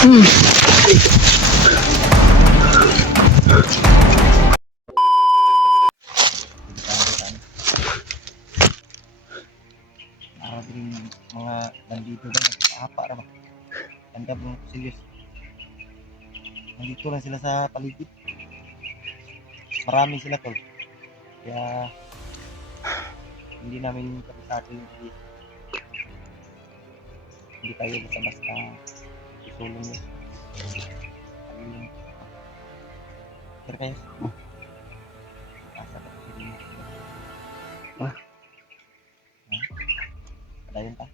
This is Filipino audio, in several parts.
Mga bandito ba nagpapa ra ba? Tanda mo serious. Nandito lang sila sa paligid. Marami sila tol. Kaya hindi namin kabisado yung hindi tayo basta-basta isulong yun. Sir kayo? Asa ka po sila? Ah. Padayon pa?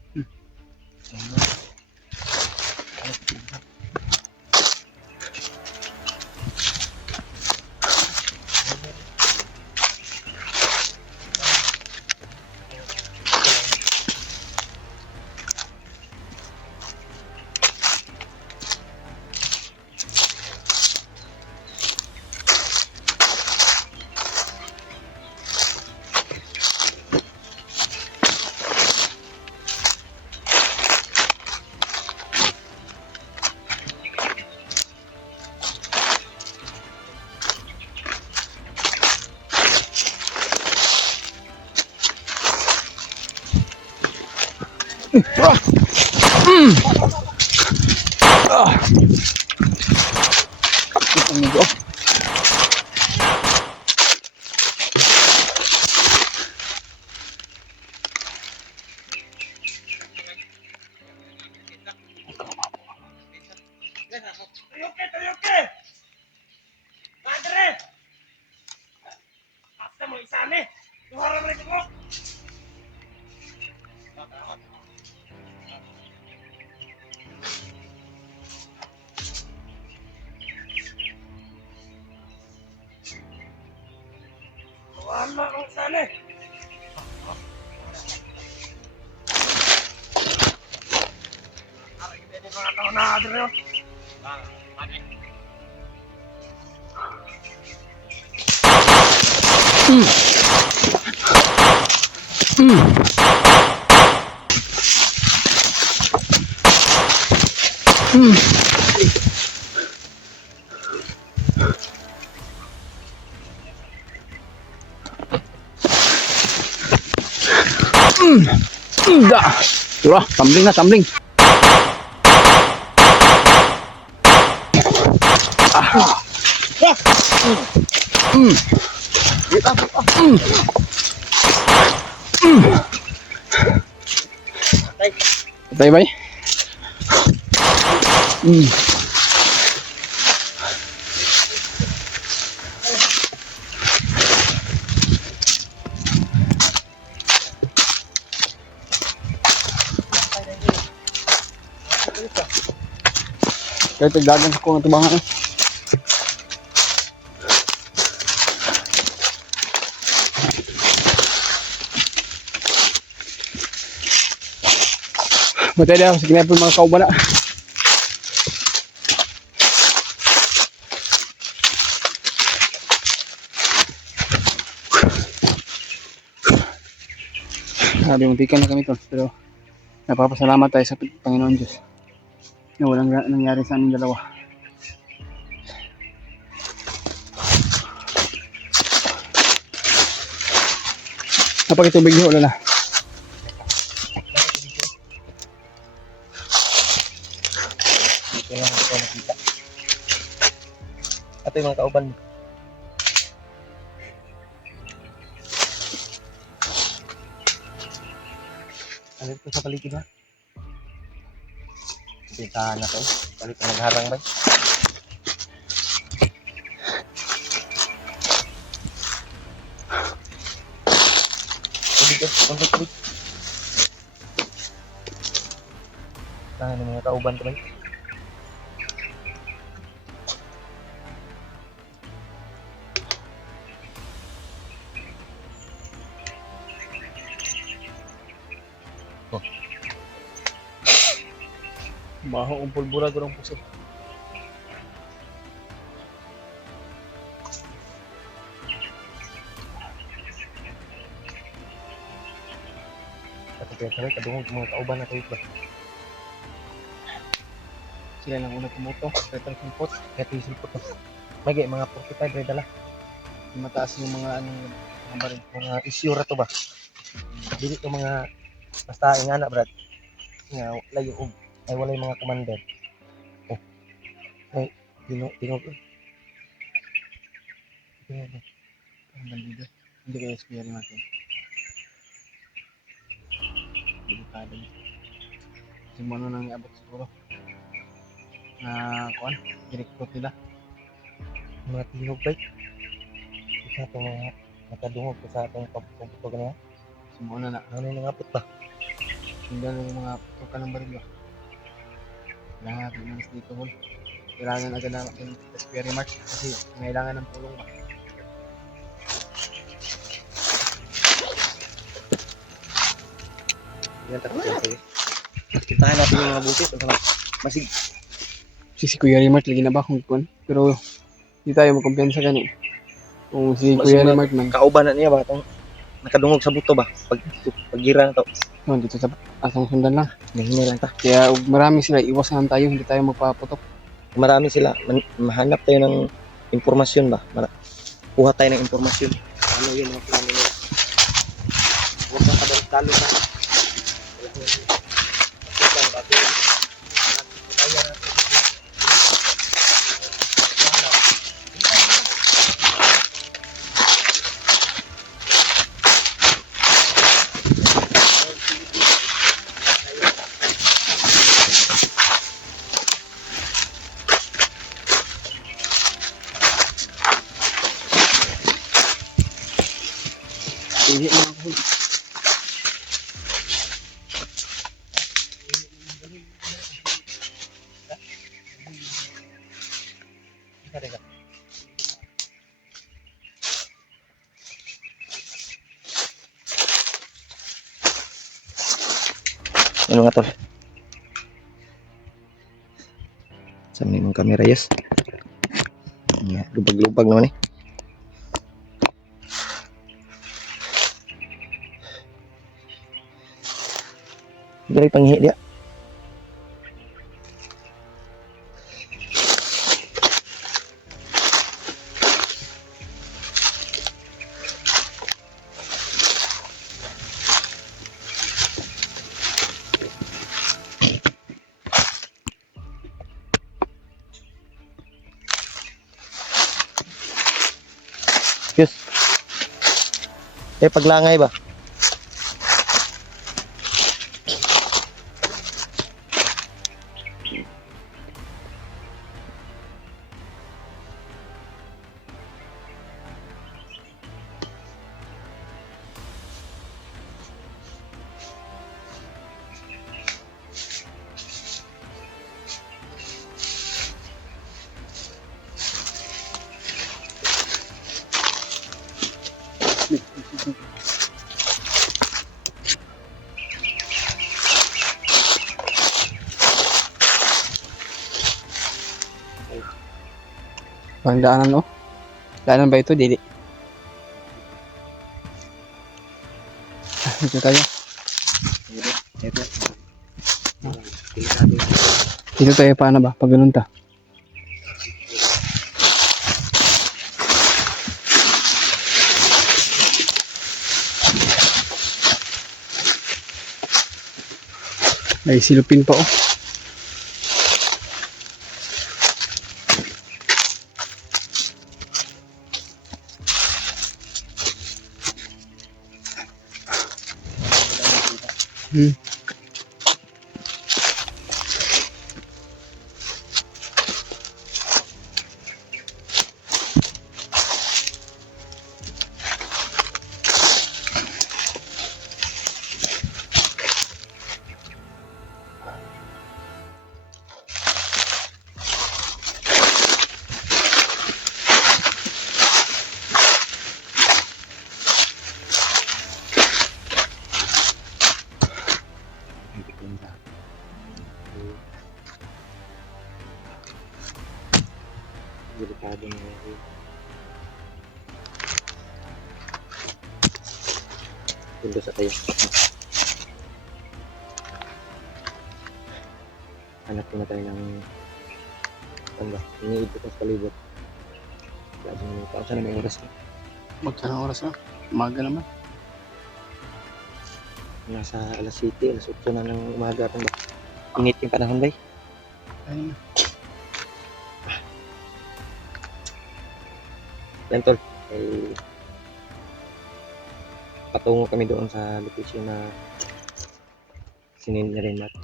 Wala kang sana eh. Aray, hindi mga tao na adre yun. Tura, tumbling na, tumbling. Patay ba? Kahit nagdagan ko ng tubangan. Matay na ako sa ginapon mga kauban na. Sabi muntikan na kami to, pero napapasalamat tayo sa Panginoon Diyos na walang nangyari sa aming dalawa. Napakitubig niyo, wala na. Ito lang ito nakita. Ito yung mga kauban mo. Ano ito sa paligid ba? Pintahan na to. Palit na nagharang ba? Tubig. Tangan ng mga kauban to ba? Baho ang pulbura ko ng puso. Kaya kadungog mga kauban na kayo ba? sila lang unang kumuto. Petrol Simpot. Kaya Simpot to. May mga 45 rin dala. Mataas yung mga anong mga baril. Mga isyura to ba? Dili to mga basta ingana brad. Nga layo og ay wala yung mga commander. Oh. Ay, tingog. Ang bandido. Hindi kayo SPR natin. Delikado niya. Kasi mo nang iabot siguro. Na kuan, direktot nila. Mga tingog ba? Isa itong mga nakadungog ko sa atong pagpuputog na yan. Sumuna na. Ano yung nangapot ba? Tingnan yung mga putukan ng baril ba? Kailangan natin ng dito hol. Kailangan agad na natin SPR mark kasi kailangan ng pulong ba? Yan tapos yan sige. Kintahan natin yung mga butis. Masig. Si Kuya Rimart lagi na ba kung kuan? Pero hindi tayo magkumpiyansa gani. Kung si Kuya Rimart man Kauban na niya ba? Itong nakadungog sa buto ba? Paggira na to. no, dito sa asang sundan lang. Nahingi lang ta. Kaya marami sila, iwasan tayo, hindi tayo magpaputok. Marami sila. Mahanap tayo ng impormasyon ba? Kuha tayo ng impormasyon. Ano yun mga plano nila? Huwag kang kadalo na. Hindi na ako. Ano nga tol? Saan yung camera yes? Lubag-lubag naman eh. Dari panghihi dia. Yes. Paglangay ba? Parang daanan, oh. Daanan ba ito? Dili. Dito tayo. Dito tayo, paano ba? Pag ganun ta. Ay, silupin pa, oh. Delikado na yun. Punta sa tayo. Hanap na tayo ng Ano ba? Iniipot ko sa palibot. Laging pausa na may oras. Magka ng oras na. Umaga naman. Nasa alas 7, alas 8 na ng umaga. Ano ba? Init yung panahon ba? Ayun na. Yan tol. Eh, patungo kami doon sa location na sinend niya rin natin.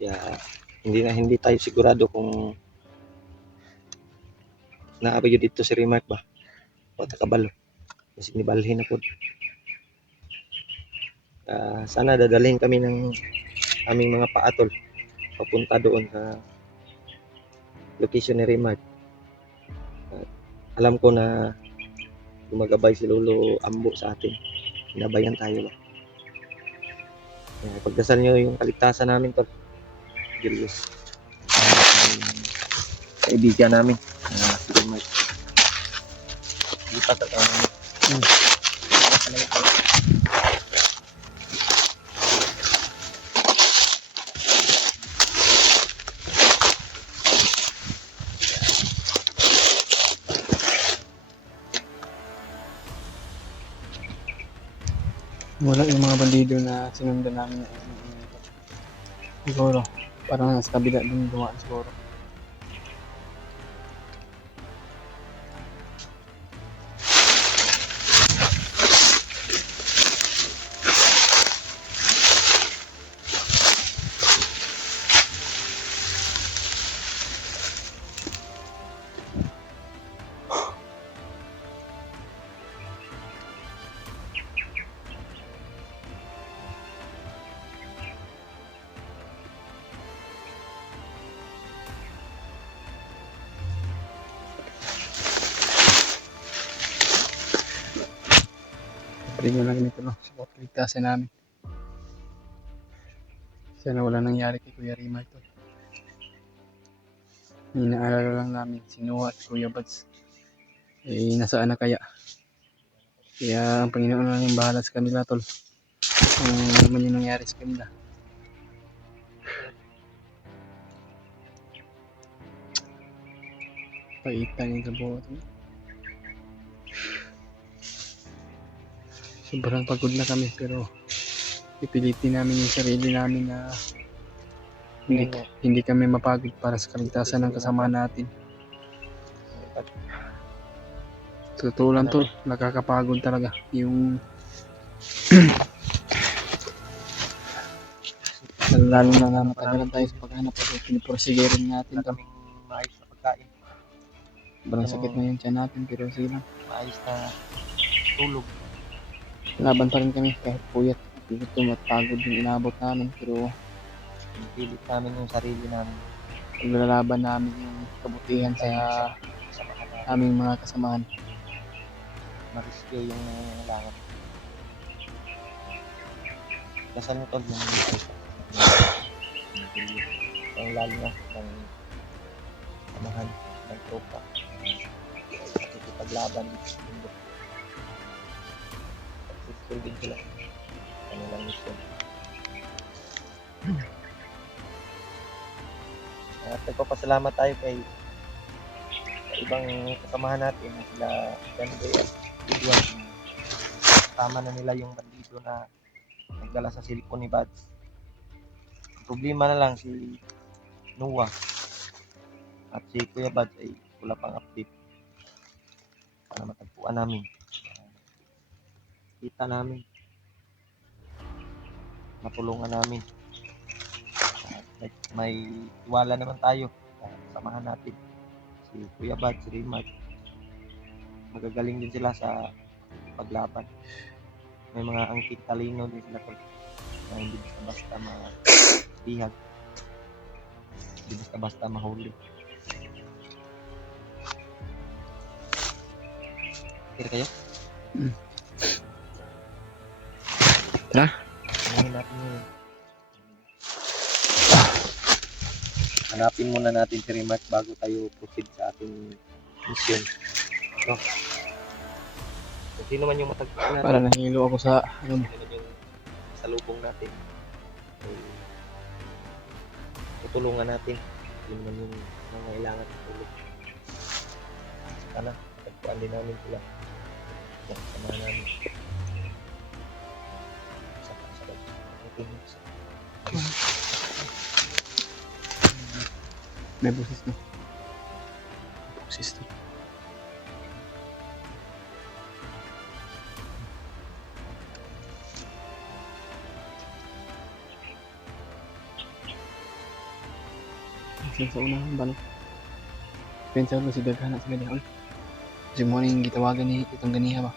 Kaya hindi tayo sigurado kung naabay yun dito si Remark ba o takabalo kasi nibalhin na po. Sana dadalhin kami ng aming mga paatol papunta doon sa location ni Remark. Alam ko na gumagabay si Lolo Ambo sa atin, hinabayan tayo ba. Pagdasal nyo yung kaligtasan namin tol. Diyos kaibigan namin si Remark. Lipat at Wala yung mga bandido na sinundan namin. Siguro. Parang nasa kabila din dumaan siguro. Palingon lang nito no. Support ligtasin namin. Sana wala nangyari kay Kuya Rima ito. Inaalala lang namin si Noah at Kuya Bads. Eh, nasaan na kaya? Kaya ang Panginoon lang yung bahala sa kanila tol. Kung ano man yung nangyari sa kanila. Paitan yung sa buhat. Sobrang pagod na kami pero pipilitin namin yung sarili namin na hindi kami mapagod para sa kaligtasan ng kasama natin. Totoo lang tol, nakakapagod talaga yung lalo na matagalan tayo sa paghanap at pinipursige rin natin tol. maayos na pagkain, Sobrang sakit na yung tiyan natin pero sige lang. maayos na tulog. Laban pa rin kami kahit puyat. Gutom at pagod yung inabot namin pero Pilit namin yung sarili namin. paglalaban namin yung kabutihan sa aming mga kasamahan. Mariske yung nangangailangan. Dasal mo tol yung ang lalo na ng samahan ng tropa. Nakikipaglaban dito sa mundo. Successful din sila. Kanilang mission. At nagpapasalamat tayo kay ibang kasamahan natin na sila Gande at Edward. Tama na nila yung bandido na nagdala sa cellphone ni Bads. Ang problema na lang si Noah at si Kuya Bads ay wala pang update para matagpuan namin. Kita namin. Matulungan namin. At may tiwala naman tayo sa samahan natin. Si Kuya Bads, si Remark. Magagaling din sila sa paglaban. May mga angking talino din sila na hindi basta mabihag. Hindi basta mahuli. Okay kayo? Tara. Hanapin natin yun. Hanapin muna natin si Remark bago tayo proceed sa ating mission. So, kung sino man yung matagpuan natin. Para nahilo ako sa Ano naman yung salubong natin. tutulungan natin. Yun naman yung nangailangan ng tulong. Sana, tagpuan din namin sila. Samahan namin. Sakit. May busis no. Busis to. Sa unang balo. Pensa ko si daghan na sila diha. Kasi mo ning gitawagan ni itong ganiha ba.